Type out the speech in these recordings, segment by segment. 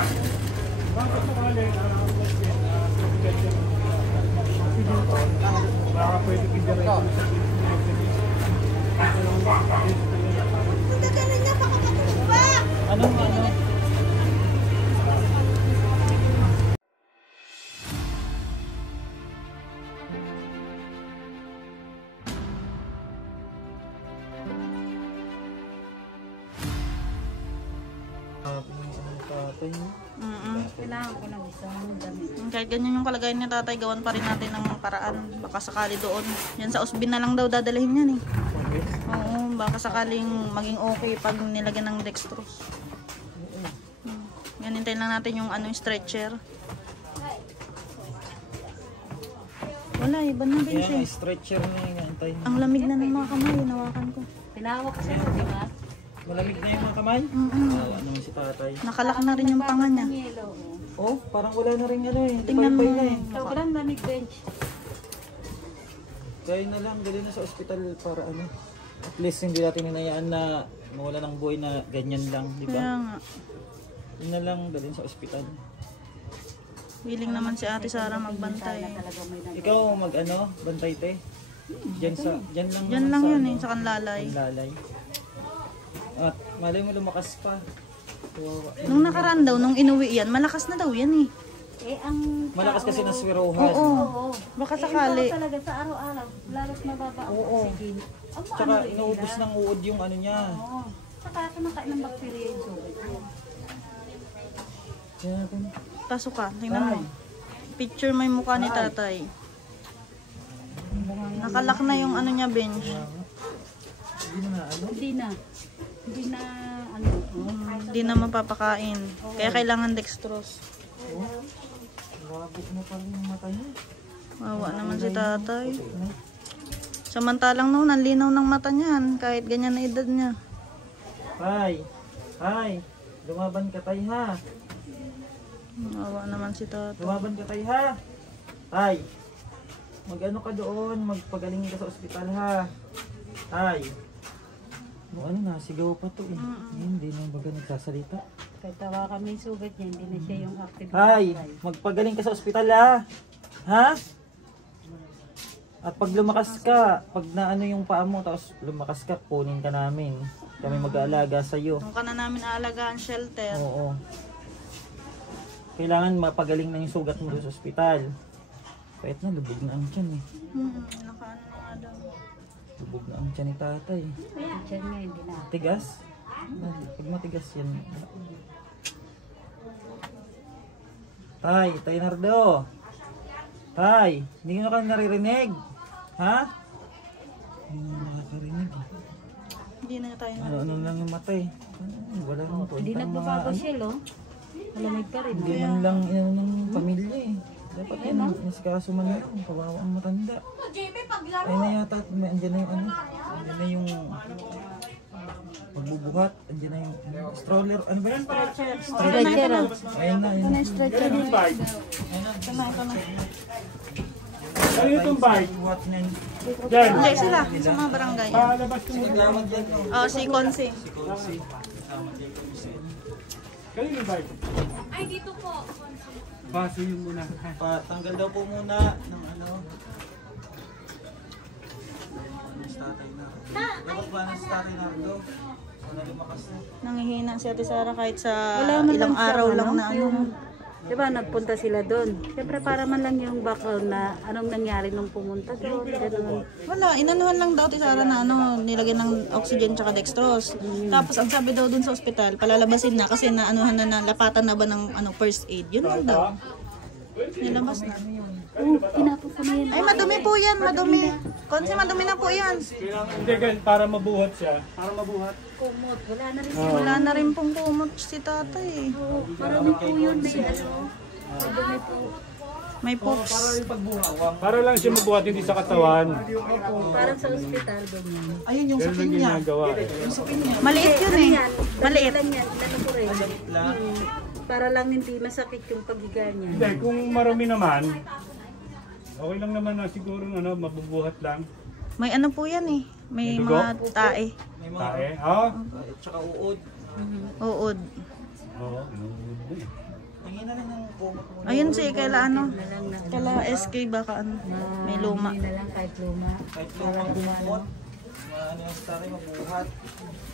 Bakit sakali baka pwede bigyan ito sa anong ano? Kailangan ko ng isang damit. Kahit ganyan yung kalagayan ni tatay, gawan pa rin natin ng paraan. Baka sakali doon. Yan sa Usbin na lang daw dadalhin yan eh. Oo, baka sakaling maging okay pag nilagyan ng dextrose. Yan, hintayin lang natin yung ano, yung stretcher. Wala, iba na din siya. Stretcher na yung antay. Ang lamig na ng mga kamay, nawakan ko. Tinawag ko siya, di ba? Malamig na yung mga kamay? Wala naman si tatay. Nakalak na rin yung panga niya. Oh, parang wala na rin ano eh. Tingnan mo. Na eh. Walang lamig bench. Kaya na lang, dali na sa ospital para ano. At least hindi natin hinayaan na mawala ng buhay na ganyan lang, di ba? Kaya nga. Yun na lang, dalhin sa ospital. Willing naman si Ate Sara magbantay. Ikaw mag ano, bantay te? Diyan lang. Diyan lang sa, yun ano, eh, sa kanlalay. Kanlalay. At malay mo lumakas pa. So, Nung nakaraan daw, nung inuwi yan, malakas na daw yan eh. Eh, ang malakas kasi ng swiruhan. Oo. Baka sakali. talaga sa araw-araw, lalos mababa ang oxygen. Tsaka inuubos ng uod yung ano niya. Oo. Saka kumakain ng bakterya yung sugat. Kaya natin. Pasok ka, tingnan mo. Picture mo yung mukha ni tatay. Nakalak na yung ano niya, bench. Hindi na ano? Hindi na ano. Hindi na mapapakain. Kaya kailangan dextrose. Labot na pala yung mata niya. Wawa naman si tatay. Samantalang noon, ang linaw ng mata niyan. Kahit ganyan na edad niya. Tay, lumaban ka tay ha. Wawa naman si tatay. Lumaban ka tay ha. Tay, mag-ano ka doon, magpagaling ka sa ospital ha. Tay. Ano na, sigaw pa to eh. Hindi na baga nagsasalita. Kahit tawa kami yung sugat niya, hindi na siya yung active. Tay, magpagaling ka sa ospital ha. Ha? At pag lumakas ka, pag naano yung paa mo, tapos lumakas ka, kunin ka namin. Kami mag-aalaga sa'yo. Nung ka na namin aalagaan shelter. Oo. Kailangan mapagaling na yung sugat mo doon sa ospital. Kahit na, lubog na ang tiyan eh. Nakaano na nga daw. Lubog na ang tiyan ni tatay. Diyan nga, hindi na. Tigas? Pag matigas yan. Tay Nardo. Tay, hindi ko na ka naririnig. Ha? Hindi na nakakarinig. Hindi na tayo na. Ano lang yung mata eh. Wala nang po. Hindi nagbabago siya, lo. Malamig pa rin. Hindi man lang yan ng pamilya eh. Dapat yan, nasikaso man yan. Kawawa ang matanda. Ay na yata, andyan na yung ano. Andyan na yung pagbubuhat. Andyan na yung stroller. Ano ba yan? Stretcher. Ayun na, ayun na. Stretcher. Ito na. Ano itong bike? Buhat na yun. Yan. Hindi sila, sa mga barangay. Palabas mo. Salamat yan. Oh, si Consi. Kanino yung bike? Ay, dito po. Baso yung muna. Patanggal daw po muna ng ano. Mas tatay na. Dapat ba na si tatay na ito? Wala lumakas na. Nangihina si Ate Sara kahit sa Wala man ilang lang siya, araw ano, lang na ano. Diba, nagpunta sila doon. Siyempre, para man lang yung background na anong nangyari nung pumunta doon. Ganun. Wala, inanuhan lang daw Ate Sara na ano, nilagyan ng oxygen tsaka dextrose. Tapos ang sabi daw dun sa ospital, palalabasin na kasi na anuhan na lapatan na ba ng ano, first aid. Yun lang daw. Nilabas na. Tinapos ko na yan. Ay, madumi po yan, madumi. Konsi, madumi na po yan. Hindi, ganun, para mabuhat siya. Para mabuhat. Kumot. Wala na rin. Wala na rin pong kumot si tatay. Marami po yun. May ano. Madumi po. May poops. Para lang siya mabuhat, hindi sa katawan. Parang sa ospital, ganyan. Ayun yung Ganun lang ginagawa. Maliit yun eh. Maliit. Lang yan. Inano ko rin. Para lang hindi masakit yung paghiga niya. Hindi, kung marami naman, okay lang naman na siguro ano, mabubuhat lang. May ano po yan eh. May May dugo? mga tae. May mga Tae? Oo. tsaka uod. Uod. Oo. Tingin na lang ng kumot mo. Ayun si kaila ano. Na lang na. Kaila SK baka ano. May luma. Hindi na lang kahit luma. Kahit lumang kumot. Ano yung stari, mabuhat.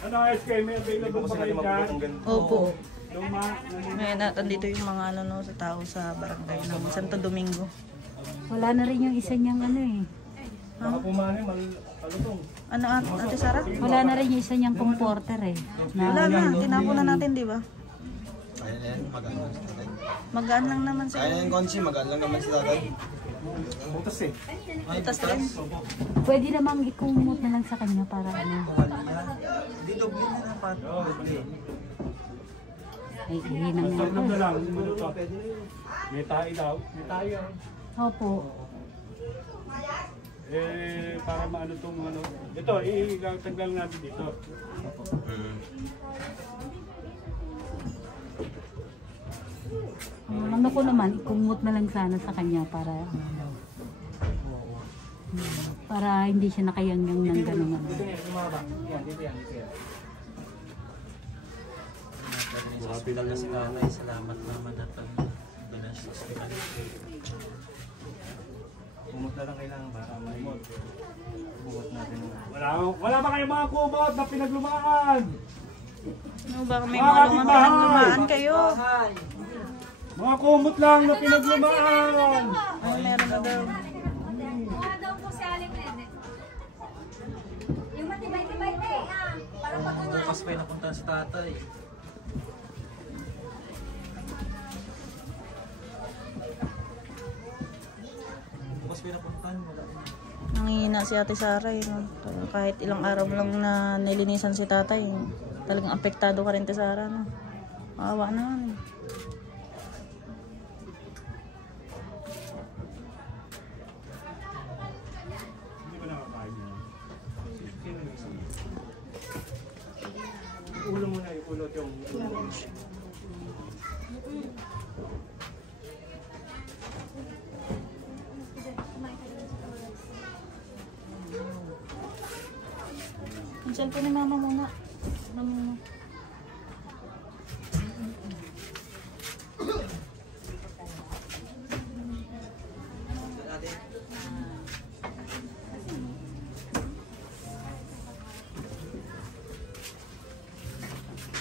Ano SK, may available ba kayo dyan? Opo. Luma. Ngayon nandito yung mga ano no, sa tao sa barangay ng Santo Domingo. Wala na rin yung isa niyang ano eh. Baka pumani, malutong. Ano Ate Sara? Wala na rin yung isa niyang comporter eh. Wala na, tinapon na natin, di ba? Kaya na yan, magaan lang si tatay. Magaan lang naman Kaya na sila. yan, Konsi, magaan lang naman si tatay. Butas eh. Butas din. Pwede namang ikumot na lang sa kanya para ano. Hindi, doble na lang pa. Ay, ihinang nga Sarap ako. na lang, maluto. May tayo daw. May tayo. Opo. Para maano tong ano. Ito, ilataglang natin dito. Ano ko naman, ikumot na lang sana sa kanya para hindi siya nakayangyang ng gano'n. Sa hospital na si tatay, salamat naman at pag-binas sa hospital. Kumot na lang kailangan para malimot. Kumot natin. Wala ba kayong mga kumot na pinaglumaan? No, baka may Mga mga kapitbahay! lumaan kayo. Mga kumot lang na pinaglumaan! Ay, meron na daw. Mukha daw po si Aling Nene. Yung matibay-tibay na eh, ah. Parang pag-angas. Bukas pa yung napuntahan si tatay. Bukas pa yung napuntahan, wala na. Nangihina si Ate Sara eh. No? Kahit ilang araw lang na nilinisan si tatay. Talagang apektado ka rin, Ate Sara. No? Maawa naman eh. Hindi ba nakakain yun? Ulo mo na, ikulot yung Ang cellphone ni mama muna. Mama.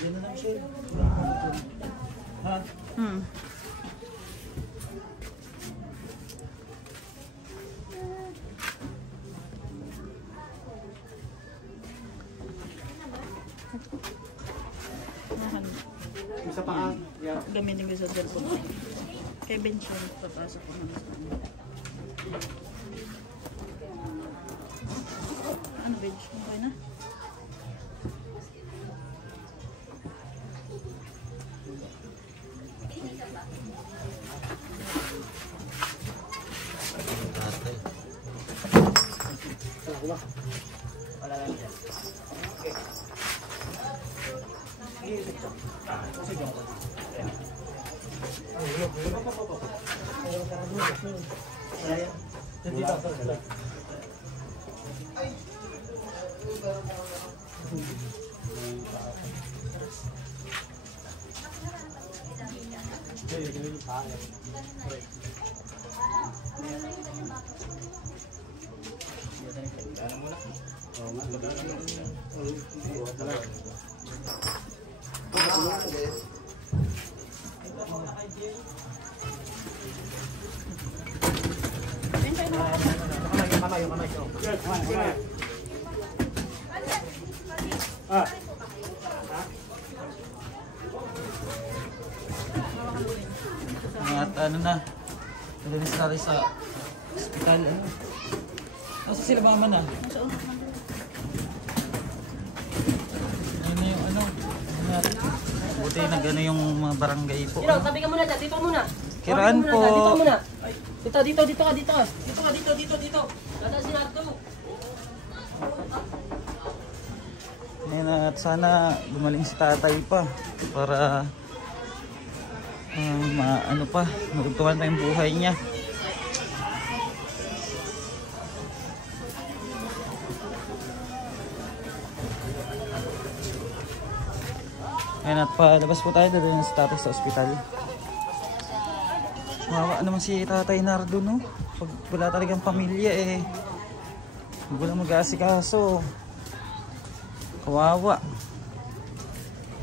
Yan na lang siya. Ha? Hmm. isa pa. Yeah. Gamitin ko sa cellphone. Kay Ben siya. Papasok ko naman sa kanya. Ano Ben? Okay na? Tatay. Wala lang siya. Okay. Ah, At ano na, nalinis natin sa hospital. Ano? Nasa sila mama na? Ayun na yung ano. Buti na gano'n yung mga barangay po. Dito, tabi ka muna dyan. Dito muna. Kiraan Tabi ka po. muna dyan. Dito muna. Dito, dito, dito ka, dito ka. Dito ka, dito, dito, dito. Dada si Nato. Ayun, at sana gumaling si tatay pa para ano pa, magtuwan pa yung buhay niya. Ayun, at palabas po tayo doon sa tatay sa ospital. Kawawa naman si Tatay Nardo, no? Pag wala talagang pamilya eh. Wala mag-aasikaso. Kawawa.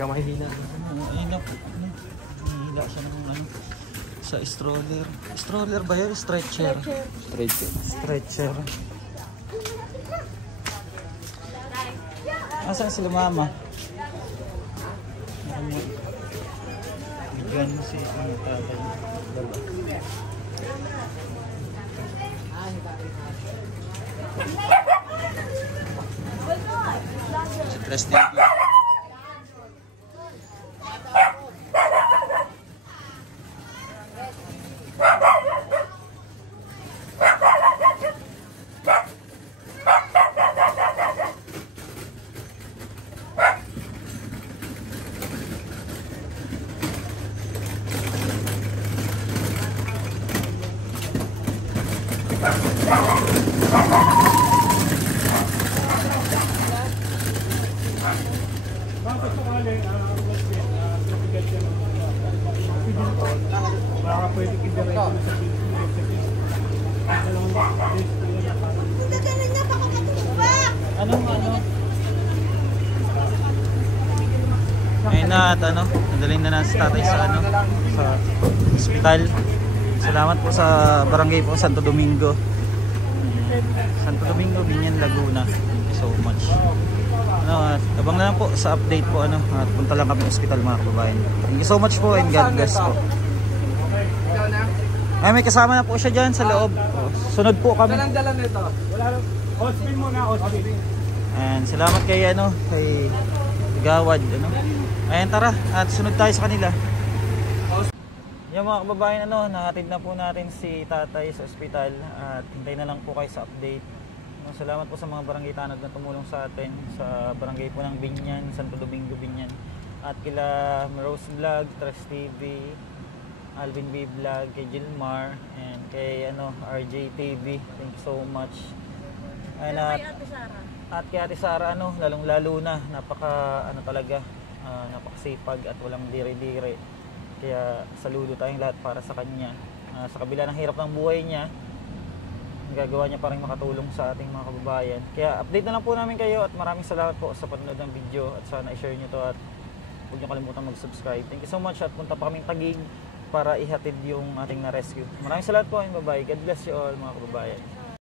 Kamahina. Mahina po. Mahila siya ng ano, sa stroller. Stroller ba yun? Stretcher. Stretcher. Asan sila mama? Bigyan si tatay. Si Preston. Bakit sakaling mabigat siya ng baka pwede i-direct mo sa Ano? Ayun na at ano, nadaling na si tatay sa ano, sa ospital. Salamat po sa barangay po Santo Domingo. Santo Domingo, Binyan, Laguna. Thank you so much. Ano, at abang na lang po sa update po ano, at punta lang kami sa ospital mga kababayan. Thank you so much po and God bless po. Ay, may kasama na po siya dyan sa loob. Sunod po kami. Dalang-dalang nito. Wala lang. Hospin muna, hospin. And salamat kay ano, kay Gawad ano. Ayan, tara at sunod tayo sa kanila. Yung mga kababayan ano, nahatid na po natin si tatay sa ospital at hintay na lang po kayo sa update. Salamat po sa mga barangay tanod na tumulong sa atin sa barangay po ng Binyan, Santo Domingo, Binyan. At kila Rose Vlog, Trust TV, Alvin B Vlog, kay Gilmar, and kay ano, RJ TV. Thank you so much. And at kay Ate Sara ano, lalong-lalo na napaka ano talaga, napakasipag at walang dire-dire. Kaya saludo tayong lahat para sa kanya. Sa kabila ng hirap ng buhay niya, gagawa niya pa rin makatulong sa ating mga kababayan. Kaya update na lang po namin kayo at maraming salamat po sa panonood ng video at sana i-share nyo to at huwag nyo kalimutan mag-subscribe. Thank you so much at punta pa kaming Taguig para ihatid yung ating na-rescue. Maraming salamat po and bye-bye. God bless you all mga kababayan.